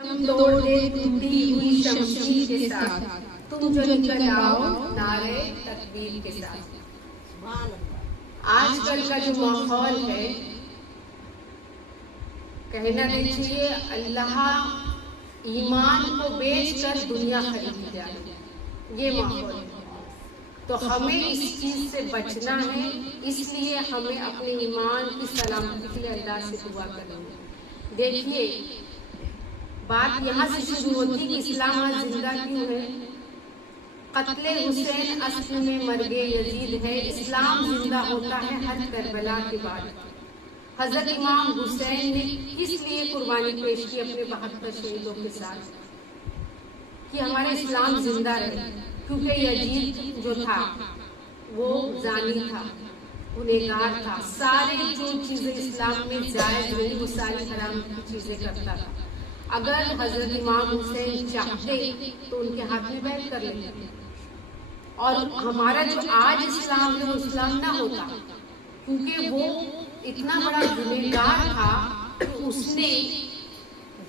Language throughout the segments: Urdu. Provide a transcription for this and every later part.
تم توڑ دے ٹوٹی ہوئی شمشیر کے ساتھ، تم جو نکل آؤ نعرے تکبیر کے ساتھ۔ آج کل کا جو ماحول ہے، کہنا نہیں چاہیے اللہ ایمان کو بیچ کر دنیا خرید جائے، یہ ماحول ہے۔ تو ہمیں اس چیز سے بچنا ہے، اس لیے ہمیں اپنے ایمان کی سلامتی کے لیے اللہ سے دعا کرنی ہے۔ دیکھیے، بات یہاں سے شروع ہوتی کہ اسلام آج زندہ کیوں ہے؟ قتل حسین اصل میں مرگ یزید ہے۔ اسلام زندہ ہوتا ہے ہر کربلا کے بعد۔ حضرت امام حسین نے کس لیے قربانی پیش کی اپنے 72 شہیدوں کے ساتھ کہ ہمارا اسلام زندہ رہے؟ کیونکہ یزید جو تھا وہ زانی تھا، گنہگار تھا، سارے جو چیزیں اسلام میں جائز نہیں وہ ساری حرام کی چیزیں کرتا تھا۔ اگر حضرت امام حسین چاہتے تو ان کے ہاتھ میں بیعت کر لیتے، اور ہمارا جو آج اسلام ہے وہ اسلام نہ ہوتا، کیونکہ وہ اتنا بڑا گنہگار تھا کہ اس نے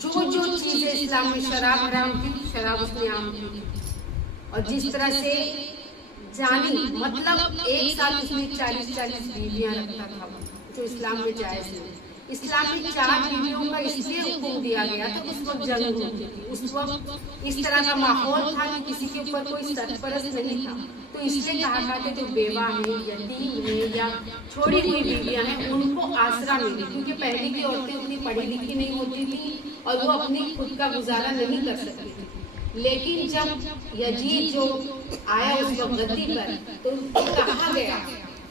جو چیزیں اسلام میں شراب حرام تھی، شراب اس نے عام کی، اور جس طرح سے جانی مطلب ایک ساتھ اس نے 40 بیویاں رکھتا تھا، جو اسلام میں جائز نہیں۔ اسلام میں 4 بیویوں کا اس لیے حکم دیا گیا تھا، اس وقت جنگ ہوتی تھی، اس وقت اس طرح کا ماحول تھا کہ کسی کے اوپر کوئی سرپرست نہیں تھا، تو اس لیے کہا تھا کہ جو بیوہ ہیں، یتیم ہیں یا چھوڑی ہوئی بیویاں ہیں ان کو آسرا ملے، کیونکہ پہلے کی عورتیں اتنی پڑھی لکھی نہیں ہوتی تھیں اور وہ اپنی خود کا گزارا نہیں کر سکتی تھی۔ لیکن جب یزید جو آیا اس وقت غدی پر، تو کہا گیا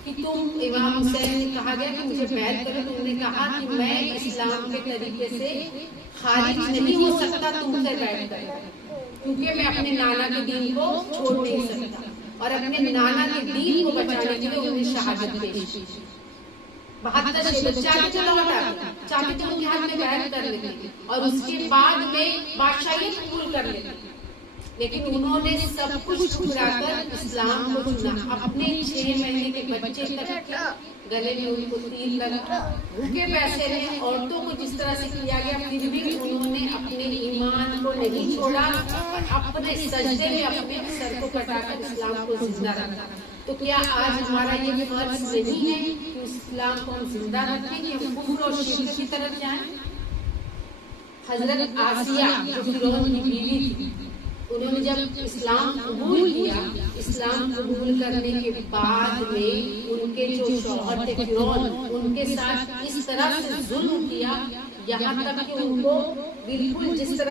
کہ تم امام حسین نے کہا گیا کہ مجھے بیعت کرو، تو انہوں نے کہا کہ میں اسلام کے طریقے سے خارج نہیں ہو سکتا، تم سے بیعت کرو، کیونکہ میں اپنے نانا کے دین کو چھوڑ نہیں سکتا، اور اپنے نانا کے دین کو بچانے کے لیے انہوں نے شہادت پیش کی۔ 72 شہید چاہتے تو لوٹ آتے، چاہتے تو ان کے ہاتھ میں بیعت کر لیتے اور اس کے بعد میں بادشاہیت قبول کر لیتے، لیکن انہوں نے سب کچھ ٹھکرا کر اسلام کو چنا۔ اپنے 6 مہینے کے بچے تک گلے میں ان کو تیر لگا، بھوکے پیسے نے عورتوں کو جس طرح سے کیا گیا، پھر بھی انہوں نے اپنے ایمان کو نہیں چھوڑا اور اپنے سجدے میں اپنے سر کو کٹا کر اسلام کو زندہ رکھا۔ تو کیا آج ہمارا یہ فرض نہیں ہے کہ اسلام کو ہم زندہ رکھیں، کہ ہم کفر اور شرک کی طرف جائیں؟ حضرت آسیہ جو فرعون کی بیوی تھی، انہوں نے جب اسلام قبول کیا، اسلام قبول کرنے کے بعد میں ان کے جو شوہر تھے فرعون، ان کے ساتھ اس طرح سے ظلم کیا، یہاں تک کہ ان کو بالکل جس طرح